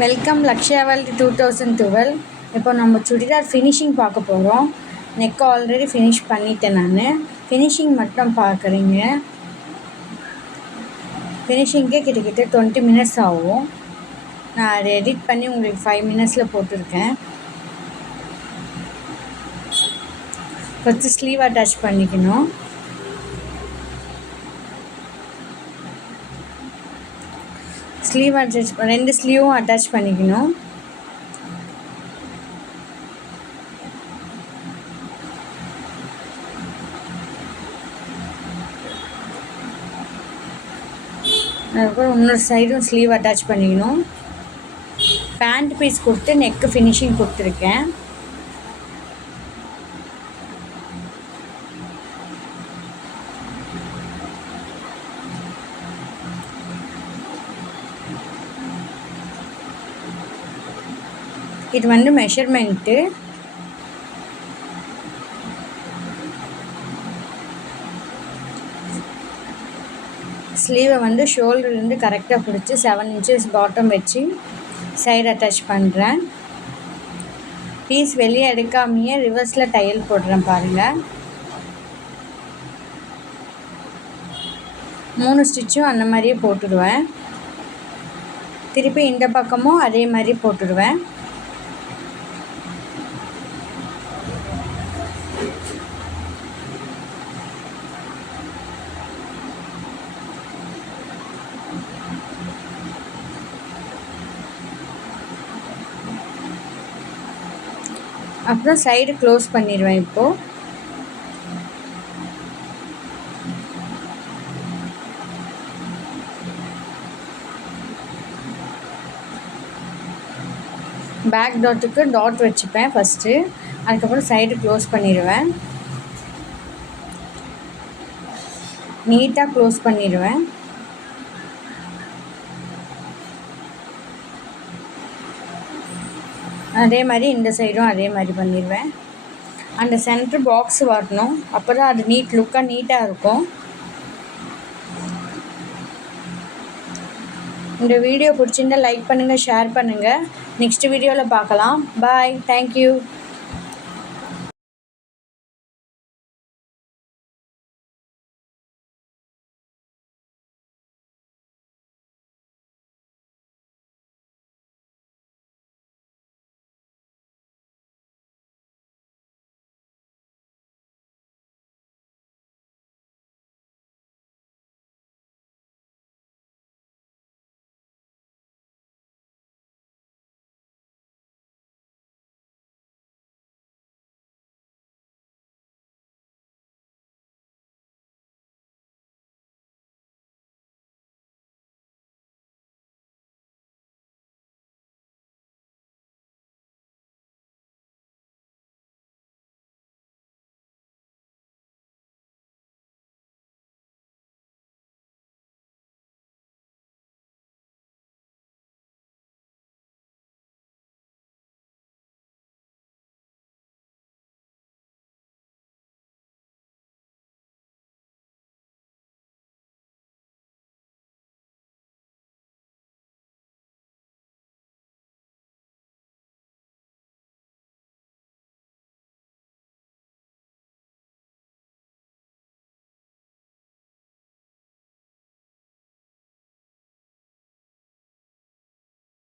Welcome Lakshya world 2012. இப்போ நம்ம churidar finishing பார்க்க போகிறோம். நெக் ஆல்ரெடி ஃபினிஷ் பண்ணிட்டேன். நான் ஃபினிஷிங் மட்டும் பார்க்குறீங்க. ஃபினிஷிங்கே கிட்டத்தட்ட 20 மினிட்ஸ் ஆகும். நான் அதை எடிட் பண்ணி உங்களுக்கு 5 மினிட்ஸில் போட்டிருக்கேன். ஃபஸ்ட்டு ஸ்லீவ் அட்டாச் பண்ணிக்கணும். ஸ்லீவ் அட்டாச் 2 ஸ்லீவும் அட்டாச் பண்ணிக்கணும். அதுக்கப்புறம் இன்னொரு சைடும் ஸ்லீவ் அட்டாச் பண்ணிக்கணும். பேண்ட் பீஸ் கொடுத்து நெக்கு ஃபினிஷிங் கொடுத்துருக்கேன். இது வந்து மெஷர்மெண்ட்டு. ஸ்லீவை வந்து ஷோல்டர்லேருந்து கரெக்டாக பிடிச்சி 7 இன்ச்சஸ் பாட்டம் வச்சு சைடு அட்டாச் பண்ணுறேன். பீஸ் வெளியே எடுக்காமையே ரிவர்ஸில் தையல் போடுறேன் பாருங்கள். 3 ஸ்டிச்சும் அந்த மாதிரியே போட்டுடுவேன். திருப்பி இந்த பக்கமும் அதே மாதிரி போட்டுடுவேன். அப்புறம் சைடு க்ளோஸ் பண்ணிடுவேன். இப்போது பேக் டாட்டுக்கு டாட் வச்சுப்பேன் ஃபஸ்ட்டு. அதுக்கப்புறம் சைடு க்ளோஸ் பண்ணிடுவேன். நீட்டாக க்ளோஸ் பண்ணிடுவேன். அதே மாதிரி இந்த சைடும் அதே மாதிரி பண்ணிடுவேன். அந்த சென்ட்ரு பாக்ஸ் வரணும். அப்போ தான் அது நீட்டாக இருக்கும். இந்த வீடியோ பிடிச்சிருந்தால் லைக் பண்ணுங்கள், ஷேர் பண்ணுங்கள். நெக்ஸ்ட் வீடியோவில் பார்க்கலாம். பாய். தேங்க்யூ.